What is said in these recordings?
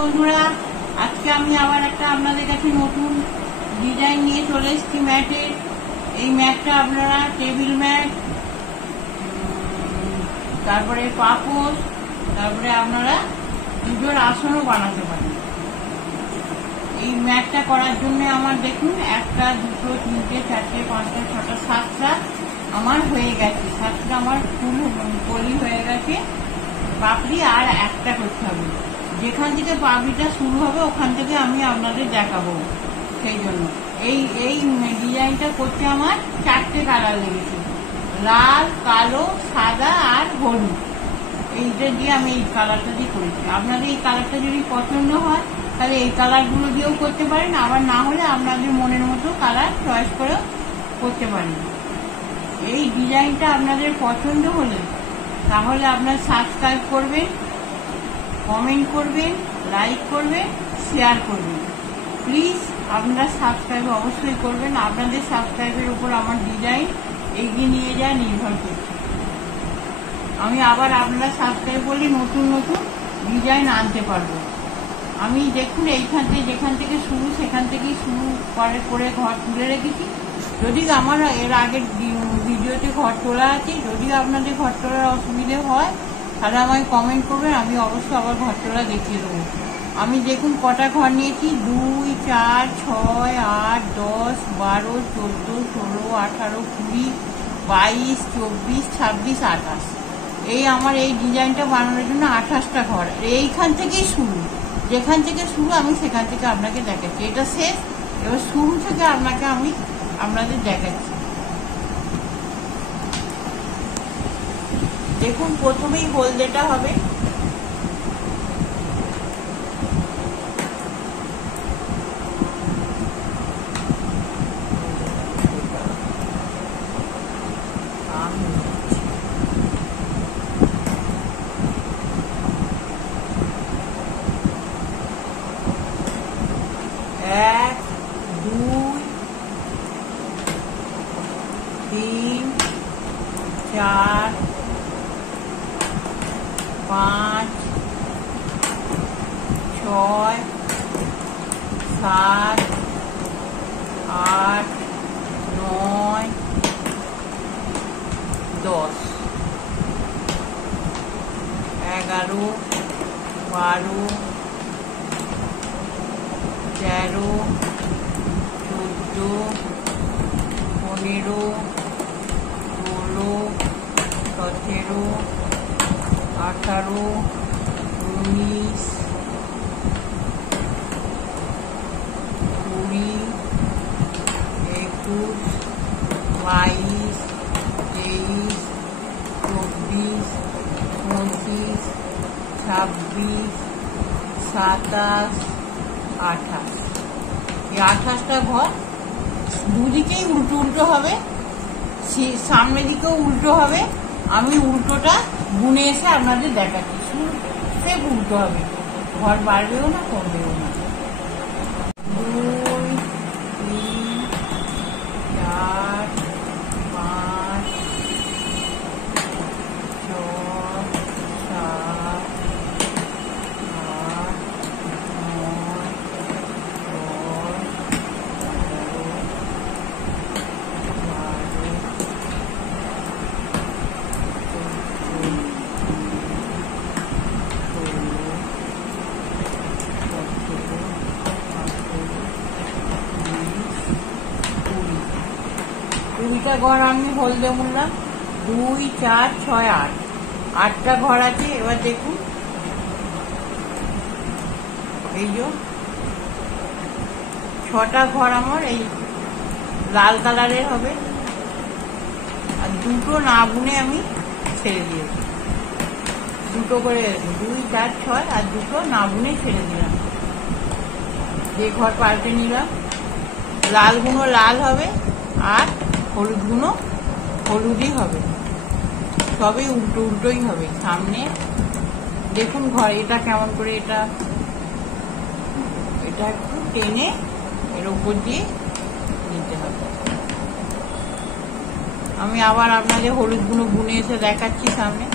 বন্ধুরা, আজকে আমি আবার একটা আপনাদের কাছে নতুন ডিজাইন নিয়ে চলে এসেছি ম্যাটের। এই ম্যাটটা আপনারা টেবিল ম্যাট, তারপরে পাপোশ, তারপরে আপনারা পুজোর আসনও বানাতে পারেন। এই ম্যাটটা করার জন্য আমার দেখুন 1, 2, 3, 4, 5, 6, 7টা আমার হয়ে গেছে। 7টা আমার ফুল কলি হয়ে গেছে। পাপড়ি আর একটা করতে হবে। যেখান থেকে পাপড়িটা শুরু হবে ওখান থেকে আমি আপনাদের দেখাবো। সেই জন্য এই ডিজাইনটা করতে আমার 4টে কালার লেগেছে, লাল, কালো, সাদা আর হলুদ। এইটা দিয়ে আমি এই কালারটা দিয়ে করেছি। আপনাদের এই কালারটা যদি পছন্দ হয় তাহলে এই কালারগুলো দিয়েও করতে পারেন, আবার না হলে আপনাদের মনের মতো কালার চয়েস করে করতে পারেন। এই ডিজাইনটা আপনাদের পছন্দ হলে তাহলে আপনারা সাবস্ক্রাইব করবেন, কমেন্ট করবেন, লাইক করবেন, শেয়ার করবেন। প্লিজ আপনারা সাবস্ক্রাইব অবশ্যই করবেন। আপনাদের সাবস্ক্রাইবের উপর আমার ডিজাইন এগিয়ে নিয়ে যায় নির্ভর করছে। আমি আবার আপনারা সাবস্ক্রাইব করলে নতুন নতুন ডিজাইন আনতে পারবো। আমি দেখুন এইখান থেকে যেখান থেকে শুরু সেখান থেকেই শুরু করে ঘর তুলে রেখেছি। যদি আমার এর আগের ভিডিওতে ঘর তোলা আছে, যদি আপনাদের ঘর তোলার অসুবিধে হয় তাহলে আমায় কমেন্ট করবেন, আমি অবশ্যই আবার ঘর তোলা দেখিয়ে দেবো। আমি দেখুন কটা ঘর নিয়েছি, 2, 4, 6, 8, 10, 12, 14, 16, 18, 20, 22, 24, 26, 28। এই আমার এই ডিজাইনটা বানানোর জন্য 28টা ঘর। এইখান থেকেই শুরু, যেখান থেকে শুরু আমি সেখান থেকে আপনাকে দেখাচ্ছি। এটা শেষ, এবার শুরু থেকে আমি আপনাদের দেখাচ্ছি। দেখুন প্রথমেই হলদেটা হবে। এক, 2, 3, 4, 5, 6, 7, 8, 9, 10, 11, 12, 13, 14, 15, 16, 17, 18, 19, 20, 21, 22, 23, 24, 25, 26, 27, 28। এই 28টা ঘর দুদিকেই উল্টো উল্টো হবে, সামনের দিকেও উল্টো হবে। আমি উল্টোটা বুনে এসে আপনাদের দেখাচ্ছি। সেম উল্টো হবে, ঘর বাড়বেও না কমবেও না। 2, 3, 4, 5, 6, 7, 8, 9, 20টা ঘর আমি হলদে বললাম। 2, 4, 6, 8, 8টা ঘর আছে। এবার দেখুন এই যে 6টা ঘর আমার এই লাল কালারের হবে, আর 2টো না বুনে আমি ছেড়ে দিয়েছি। 2টো করে 2, 4, 6 আর 2টো না বুনে ছেড়ে দিলাম। যে ঘর পাল্টে নিলাম, লালগুলো লাল হবে আর হলুদগুলো হলুদই হবে, সবই উল্টো উল্টোই হবে। সামনে দেখুন ঘর এটা কেমন করে, এটা একটু টেনে এর উপর দিয়ে নিতে হবে। আমি আবার আপনাদের হলুদগুলো বুনে এসে দেখাচ্ছি সামনে।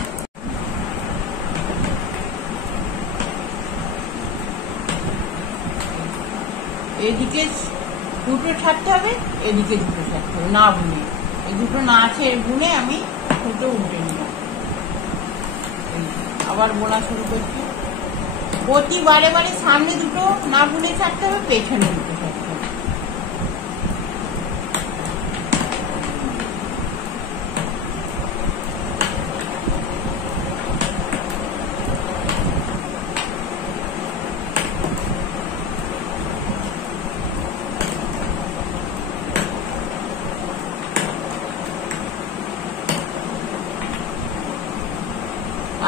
এদিকে দুটো ছাড়তে হবে, এদিকে দুটো ছাড়তে হবে, না বুনে। এই দুটো না আছে বুনে আমি দুটো উল্টে নিলাম। আবার বোনা শুরু করছি। প্রতিবারে বারে সামনে দুটো না বুনে ছাড়তে হবে, পেছনে দুটো ছাড়তে হবে।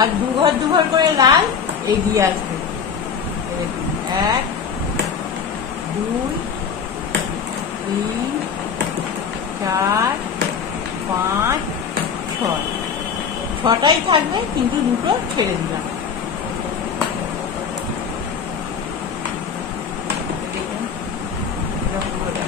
আর দুঘর করে লাল এগিয়ে আসবে। 1 2 3 4 5 6, 6টাই থাকবে, কিন্তু দুটো ছেড়ে দিলাম। দেখুন এরকম করে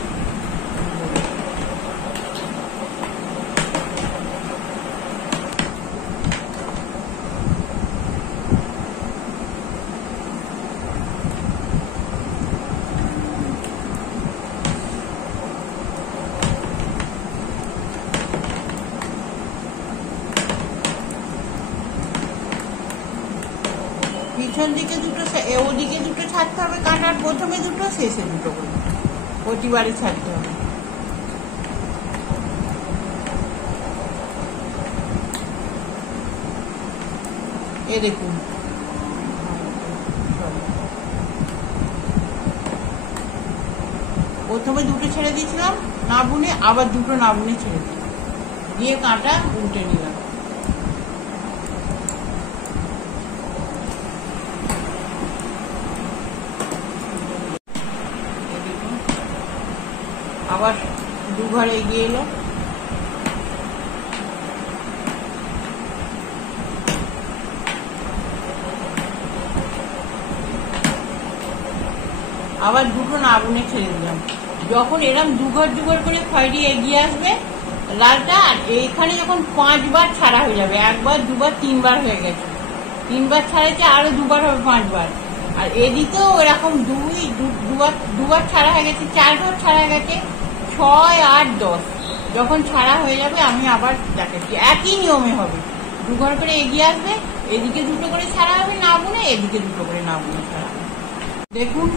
পিছন দিকে দুটো, ওদিকে দুটো ছাড়তে হবে কাটার, প্রথমে দুটো শেষে দুটো করে প্রতিবারে ছাড়তে হবে। এ দেখুন প্রথমে দুটো ছেড়ে দিয়েছিলাম না বুনে, আবার দুটো না বুনে ছেড়ে দিলাম, দিয়ে কাঁটা উল্টে নিলাম। আবার দুঘর এগিয়ে এলো। আবার দুটো না বুনে ছেড়ে দিলাম। যখন এরকম দুঘর করে খয়েরি এগিয়ে আসবে লালটা, আর এইখানে যখন 5 বার ছাড়া হয়ে যাবে, 1 বার 2 বার 3 বার হয়ে গেছে, 3 বার ছাড়াইছে, আরো 2 বার হবে 5 বার। আর এদিকেও এরকম দুবার ছাড়া হয়ে গেছে, 4 ঘর ছাড়া হয়ে গেছে, 6 8 10। যখন ছাড়া হয়ে যাবে আমি আবার দেখাচ্ছি, একই নিয়মে হবে। দুঘর করে এগিয়ে আসবে, এদিকে দুটো করে ছাড়া হবে না বুনে, এদিকে দুটো করে না বুনে ছাড়া হবে। দেখুন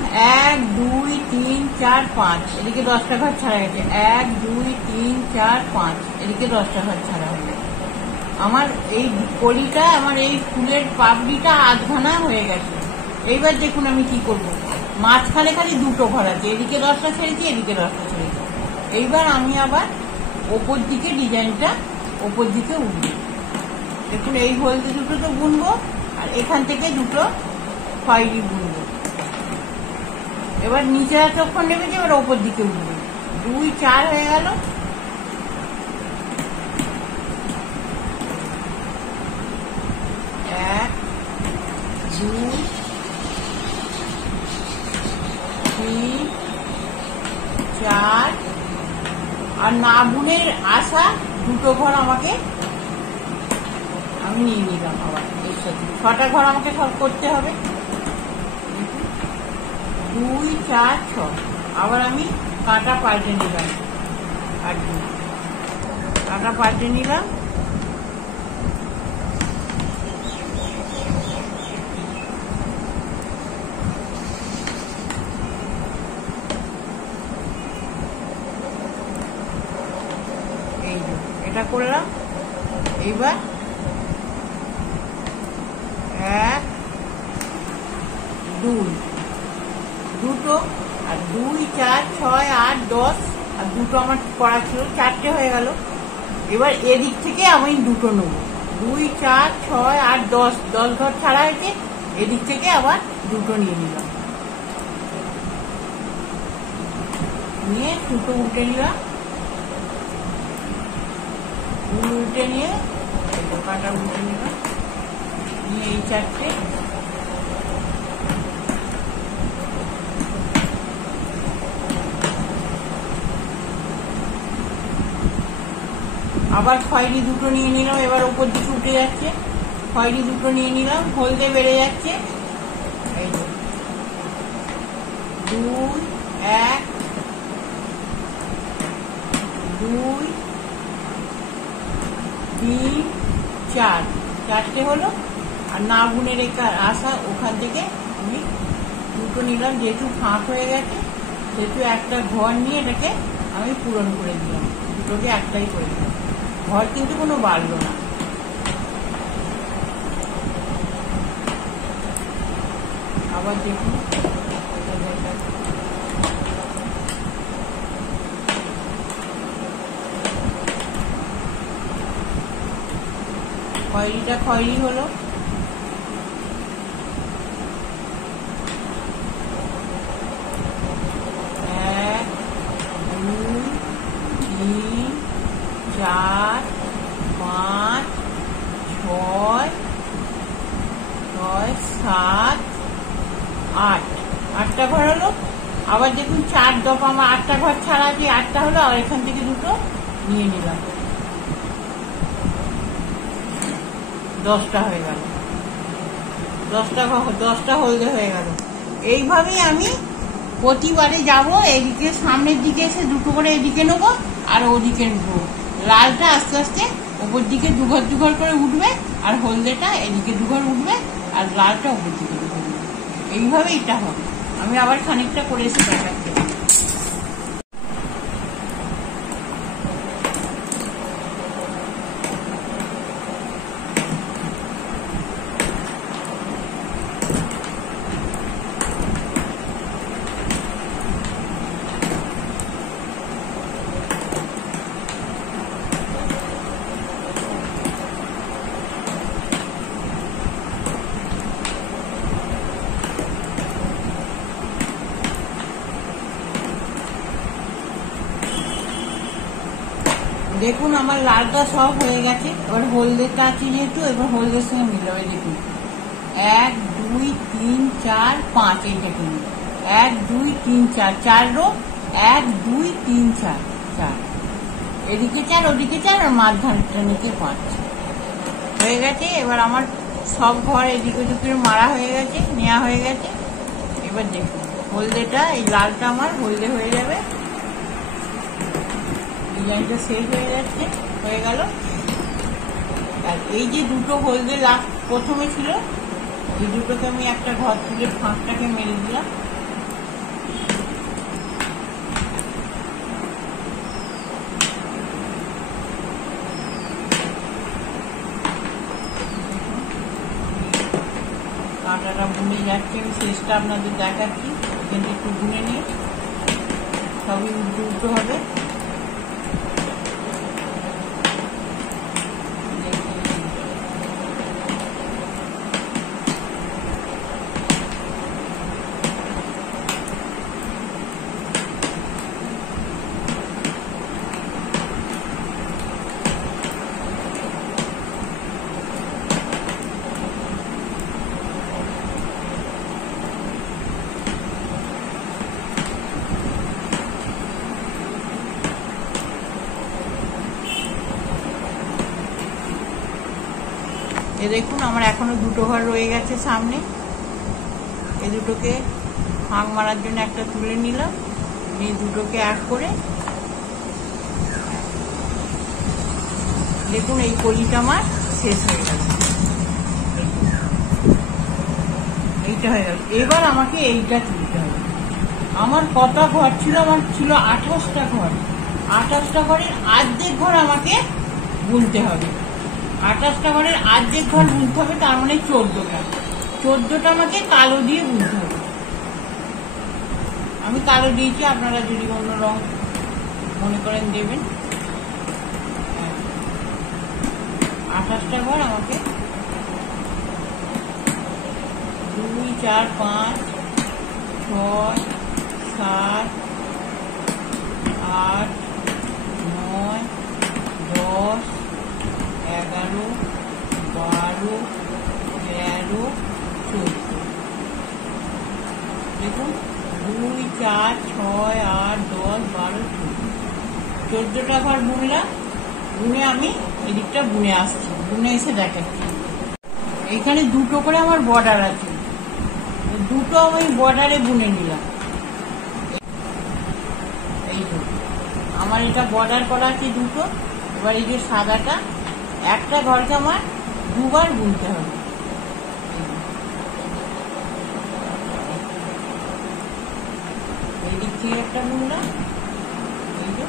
1 2 3 4 5, এদিকে 10টা ঘর ছাড়া গেছে, 1 2 3 4 5, এদিকে 10টা ঘর ছাড়া হয়ে গেছে। আমার এই কলিটা, আমার এই ফুলের পাপড়িটা আধখানা হয়ে গেছে। এইবার দেখুন আমি কি করব। মাঝখানে খালি দুটো ঘর আছে, এদিকে 10টা ছেড়েছি, এদিকে 10টা ছেড়েছি। এইবার আমি আবার ওপর দিকে ডিজাইনটা ওপর দিকে উঠবো। দেখুন এই হলদে দুটো তো বুনবো, আর এখান থেকে দুটো খয়েরি বুনবো। এবার নিচে যতক্ষণ নেমেছে, এবার ওপর দিকে উঠবে। 2 4 হয়ে গেল। এক 2 3 4, আর না বুনের আসা দুটো ঘর আমাকে আমি নিয়ে নিলাম। আবার এর সাথে 6টা ঘর আমাকে সব করতে হবে। 2 4 6, আবার আমি কাঁটা পাল্টে নিলাম, আর কাঁটা পাল্টে নিলাম। এই এটা করলাম। এইবার 1 2 দুটো, আর 2 4 6 8 10, আর দুটো আমার করা ছিল, 4টে হয়ে গেল। এবার এদিক থেকে আমি দুটো নেবো। 2 4 6 8 10, 10 ঘর ছাড়া হয়েছে, এদিক থেকে আবার দুটো নিয়ে নিলাম, নিয়ে দুটো উল্টে নিলাম। উল্টে নিয়ে কাঁটা উল্টে নিলাম, নিয়ে এই 4টে আবার খয়েরি দুটো নিয়ে নিলাম। এবার উপর দিকে উঠে যাচ্ছে, খয়েরি দুটো নিয়ে নিলাম, হলদে বেড়ে যাচ্ছে। এই 2 2 3 4, চারটে হলো। আর না বুনে রেখে আসা ওখান থেকে আমি দুটো নিলাম, যেহেতু ফাঁক হয়ে গেছে সেহেতু একটা ঘর নিয়ে এটাকে আমি পূরণ করে দিলাম, দুটোকে একটাই করে দিলাম, ঘর কিন্তু কোনো বাড়লো না। আবার দেখুন খয়েরিটা খয়েরি হলো। এক, দুই, তিন, চার, পাঁচ, ছয়, সাত, আট, আটটা ঘর হলো। আবার দেখুন 4 দফা আমার 8টা ঘর ছাড়া যে 8টা হলো, আর এখান থেকে দুটো নিয়ে নিলাম, 10টা হয়ে গেল, 10টা হলদে হয়ে গেল। এইভাবেই আমি প্রতিবারে যাব, এদিকে সামনের দিকে এসে দুটো করে এদিকে নেবো আর ওদিকে নেবো। লালটা আস্তে আস্তে ওপর দিকে দুঘর করে উঠবে, আর হলদেটা এদিকে দুঘর উঠবে, আর লালটা ওপর দিকে দুঘর উঠবে। এইভাবে এটা হবে। আমি আবার খানিকটা করে এসে দেখাচ্ছি। দেখুন আমার লালটা সব হয়ে গেছে, এবার হলদেটা আছে যেহেতু, এবার হলদের সঙ্গে মিলাবে। দেখুন 1 2 3 4 5, এইটাকে মিলে 1 2 3 4, 4 রো, 1 2 3 4, 4, এদিকে 4 ওদিকে 4, আর মাঝখানটা নিচে 5 হয়ে গেছে। এবার আমার সব ঘর এদিকে ওদিকে মারা হয়ে গেছে, নেওয়া হয়ে গেছে। এবার দেখুন হলদেটা, এই লালটা আমার হলদে হয়ে যাবে, ডিজাইনটা শেষ হয়ে যাচ্ছে, হয়ে গেল। আর এই যে দুটো হলদে প্রথমে ছিল, এই দুটোকে আমি একটা ঘর তুলে ফাঁকটাকে মেরে দিলাম। কাঁটাটা বুনে যাচ্ছে, আমি শেষটা আপনাদের দেখাচ্ছি, কিন্তু একটু বুনে নিয়ে সবই উল্টো উল্টো হবে। দেখুন আমার এখনো দুটো ঘর রয়ে গেছে সামনে, এই দুটোকে ফাঁক মারার জন্য একটা তুলে নিলাম, নিয়ে দুটোকে এক করে দেখুন এই কলিটা আমার শেষ হয়ে গেল, এইটা হয়ে গেল। এবার আমাকে এইটা তুলতে হবে। আমার কটা ঘর ছিল? আমার ছিল 28টা ঘর। 28টা ঘরের অর্ধেক ঘর আমাকে বুনতে হবে। 28টা ঘরের অর্ধেক ঘর বুনতে হবে, তার মানে 14টা। 14টা আমাকে কালো দিয়ে বুনতে হবে। আমি কালো দিয়েছি, আপনারা যদি অন্য রং মনে করেন দেবেন। 28টা ঘর আমাকে 2 4 5 6 7 8 9 10 11 12 13 14। দেখুন 2 4 6 8 10 12 14টা ঘর বুনলাম। বুনে আমি এদিকটা বুনে আসছি, বুনে এসে দেখাচ্ছি। এইখানে দুটো করে আমার বর্ডার আছে, দুটো আমি বর্ডারে বুনে নিলাম। এই তো আমার এটা বর্ডার করা আছে দুটো। এবার এই যে সাদাটা, একটা ঘরকে আমার দুবার বুনতে হবে। এই দিক থেকে একটা বুনলাম, এই যে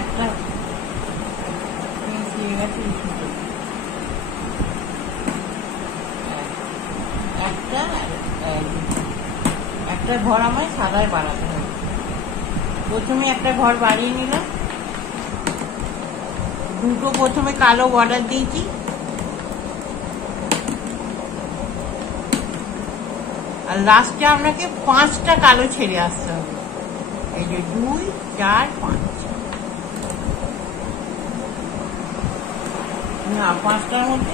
একটা গেছে একটা একটা ঘর আমায় সাদায় বাড়াতে হবে। প্রথমে একটা ঘর বাড়িয়ে নিলাম, দুটো প্রথমে কালো বর্ডার দিয়েছি, আর লাস্টে আপনাকে 5টা কালো ছেড়ে আসতে হবে। এই যে 2, 4, 5, না 5টার মধ্যে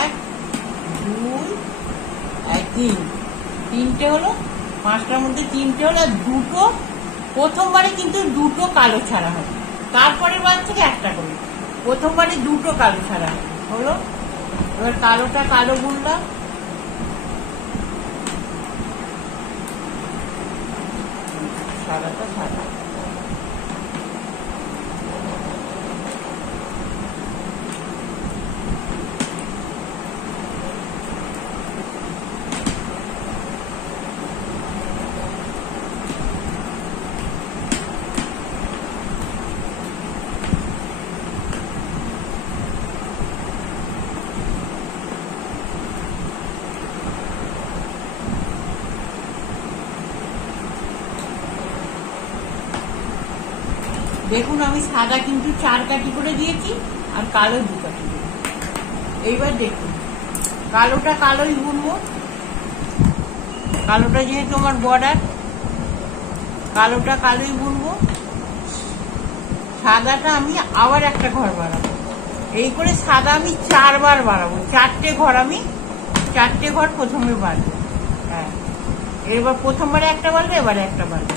1, 2, 3, 3টে হলো, 5টার মধ্যে 3টে হলো। দুটো প্রথমবারে কিন্তু দুটো কালো ছাড়া হবে, তারপরের বার থেকে একটা করে। প্রথমবারে দুটো কালো ছাড়া হলো। এবার কালোটা কালো বুনলাম, সাদাটা সাদা। দেখুন আমি সাদা কিন্তু 4 কাঠি করে দিয়েছি, আর কালো 2 কাঠি করে। এইবার দেখুন কালোটা কালোই বুনবো, কালোটা যেহেতু আমার বর্ডার, কালোটা কালোই বুনবো। সাদাটা আমি আবার একটা ঘর বাড়াবো, এই করে সাদা আমি 4 বার বাড়াবো। 4টে ঘর প্রথমে বাড়বো। হ্যাঁ, এবার প্রথমবারে একটা বাড়বে, এবারে একটা বাড়বে।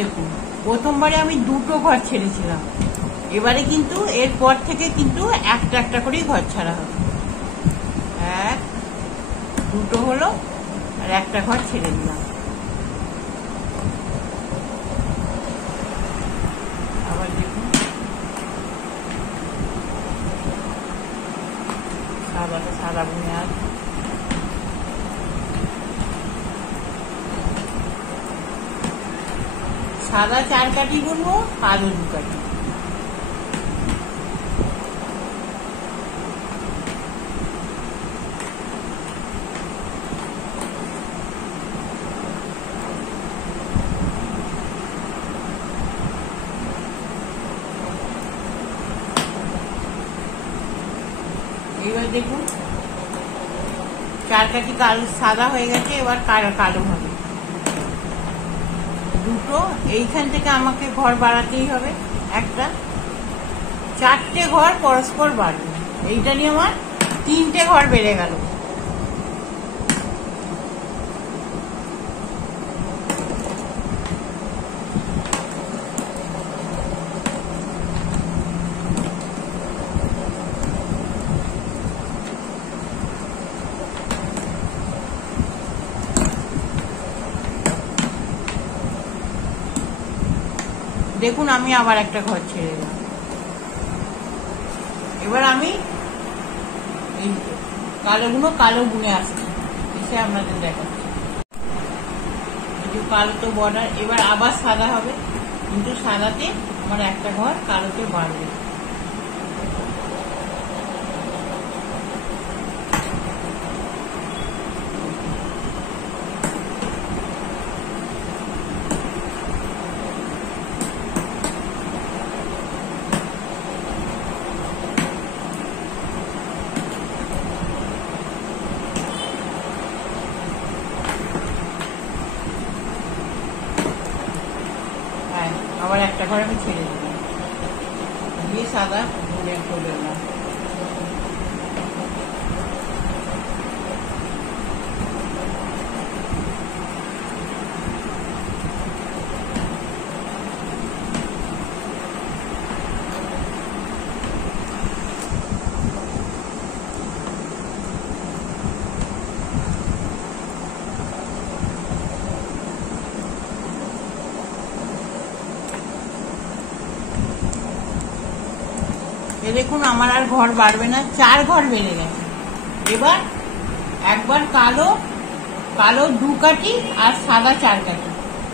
দেখুন প্রথমবারে আমি 2টো ঘর ছেড়েছিলাম, এবারে কিন্তু এরপর থেকে কিন্তু একটা একটা করেই ঘর ছাড়া হবে। 1, 2টো হলো, আর একটা ঘর ছেড়ে দিলাম। আবার দেখুন সাদাটা সাদা বুনে আসবে, সাদা 4 কাঠি বুনবো, কালো 2 কাঠি। এবার দেখুন 4 কাঠি কালো সাদা হয়ে গেছে, এবার কালো হবে। দুটো এইখান থেকে আমাকে ঘর বাড়াতেই হবে, একটা 4টে ঘর পরস্পর বাড়বে। এইটা নিয়ে আমার 3টে ঘর বেড়ে গেল। দেখুন আমি আবার একটা ঘর ছেড়ে দিলাম। এবার আমি এই কালোগুলো কালো বুনে আসছি, এসে আপনাদের দেখাচ্ছি। এই যে কালো তো বর্ডার, এবার আবার সাদা হবে, কিন্তু সাদাতে আমার একটা ঘর কালোতে বাড়বে। আবার একটা ঘর আমি ছেড়ে দিলাম, দিয়ে সাদা বুনে করলাম। দেখুন আমার আর ঘর বাড়বে না, 4 ঘর বেড়ে গেছে। এবার একবার কালো 2 কাঠি আর সাদা 4 কাঠি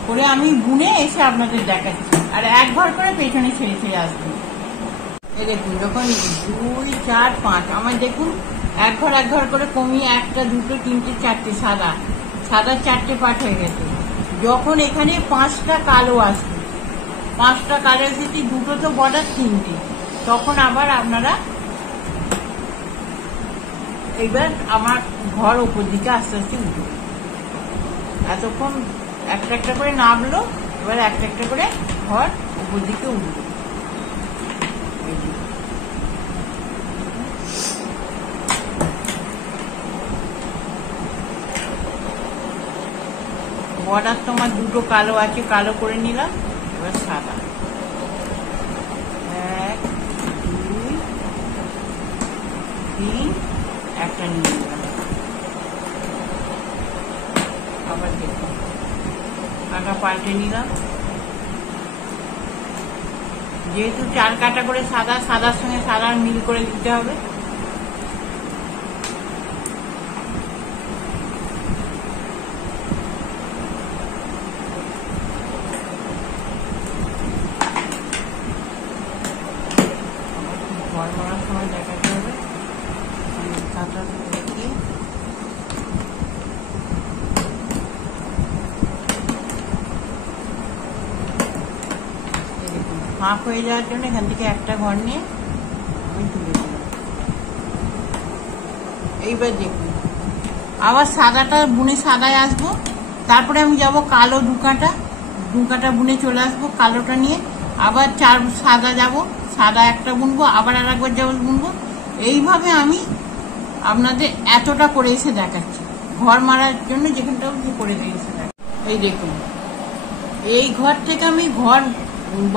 করে আমি বুনে এসে আপনাদের দেখাচ্ছি, আর 1 ঘর করে পেছনে ছেড়ে ছেড়ে আসবে। দেখুন যখন 2, 4, 5 আমার দেখুন 1 ঘর করে কমিয়ে 1টা 2টো 3টে 4টে সাদা 4টে পাট হয়ে গেছে। যখন এখানে 5টা কালো আসবে, 5টা কালোর ভিত্তি 2টো তো বর্ডার 3টে, তখন আবার আপনারা এইবার আমার ঘর উপর দিকে আস্তে আস্তে উঠবে। এতক্ষণ একটা একটা করে নামলো, এবার একটা একটা করে ঘর উপর দিকে উঠবে। বর্ডার তোমার 2টো কালো আছে, কালো করে নিলাম। এবার সাদা 1, 2, 3 একটা নিয়ে নিলাম। আবার দেখুন কাটা পাল্টে নিলাম। যেহেতু 4 কাটা করে সাদার সঙ্গে সাদার মিল করে দিতে হবে। ঘর মারার সময় দেখাতে হবে। কাঁটা দেখিয়ে ফাঁক হয়ে যাওয়ার জন্য এখান থেকে একটা ঘর নিয়ে আমি তুলে দিলাম। এইবার দেখুন আবার সাদাটা বুনে সাদায় আসবো, তারপরে আমি যাব কালো 2 কাটা বুনে চলে আসবো কালোটা নিয়ে, আবার 4 সাদা যাব, সাদা একটা বুনবো, আবার আর একবার যাবো বুনবো। এইভাবে আমি আপনাদের এতটা করে এসে দেখাচ্ছি, ঘর মারার জন্য যেখানটাও করে দিয়ে এসে দেখাচ্ছি। এই দেখুন এই ঘর থেকে আমি ঘর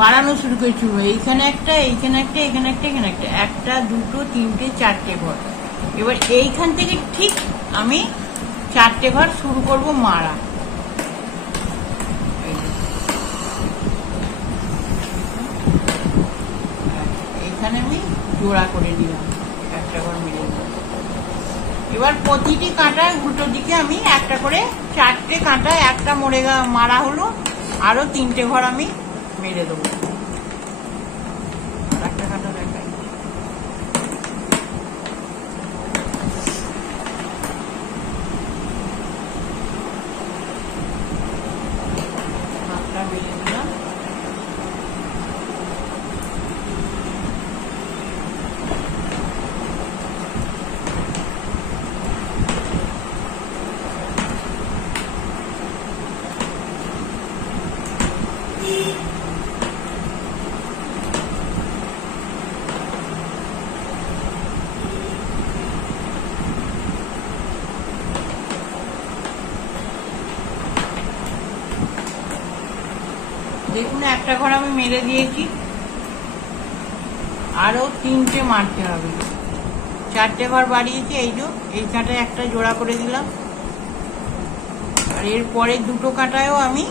বাড়ানো শুরু করেছি। এইখানে একটা, এইখানে একটা, এখানে একটা, এখানে একটা, 1টা 2টো 3টে 4টে ঘর। এবার এইখান থেকে ঠিক আমি 4টে ঘর শুরু করব মারা। এইখানে আমি জোড়া করে নিলাম, একটা ঘর মেরে নিলাম। এবার প্রতিটি কাঁটায় উল্টো দিকে আমি একটা করে 4টে কাঁটা, একটা মারা হলো, আরো 3টে ঘর আমি মেরে দেবো। একটা কাঁটা দেখাই, হাতটা মেরে দিলাম। দেখুন একটা ঘর আমি মেরে দিয়েছি, আরো 3টে মারতে হবে। 4টে ঘর বাড়িয়েছি। এই যে এই কাঁটায় একটা জোড়া করে দিলাম, আর এরপরে 2টো কাঁটায়ও আমি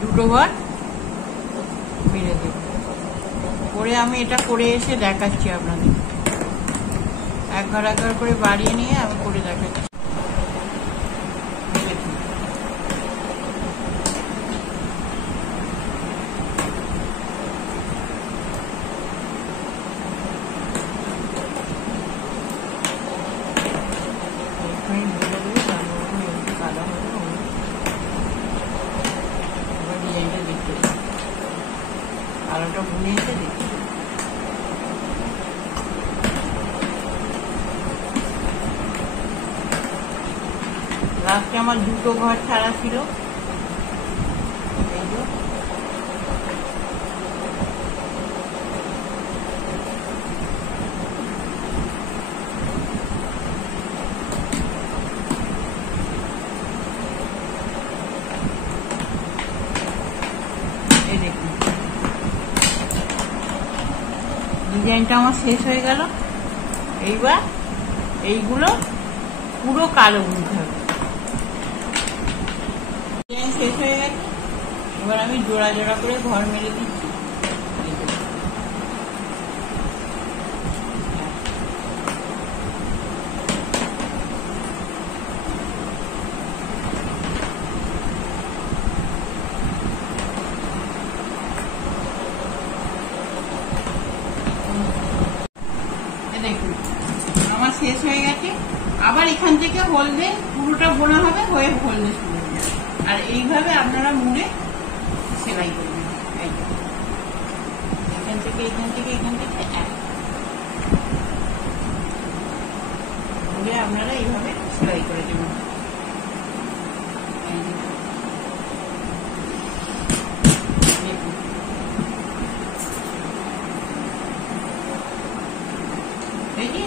2টো ঘর মেরে দেব। করে আমি এটা করে এসে দেখাচ্ছি আপনাদের, 1 ঘর 1 ঘর করে বাড়িয়ে নিয়ে আমি করে দেখাচ্ছি। আলোটা বুনে এসে দেখি লাস্টে আমার 2টো ঘর ছাড়া ছিল। এই দেখুন ডিজাইনটা আমার শেষ হয়ে গেল। এইবার এইগুলো পুরো কালো বুনতে হবে। ডিজাইন শেষ হয়ে গেছে, এবার আমি জোড়া জোড়া করে ঘর মেরে দিচ্ছি। শেষ হয়ে গেছে। আবার এখান থেকে হলদে পুরোটা বোনা হবে, হয়ে হলদে শুরু হবে। আর এইভাবে আপনারা মুড়ে সেলাই করবেন। এখান থেকে এখান থেকে এখান থেকে মুড়ে আপনারা এইভাবে সেলাই করে দেবেন। দেখি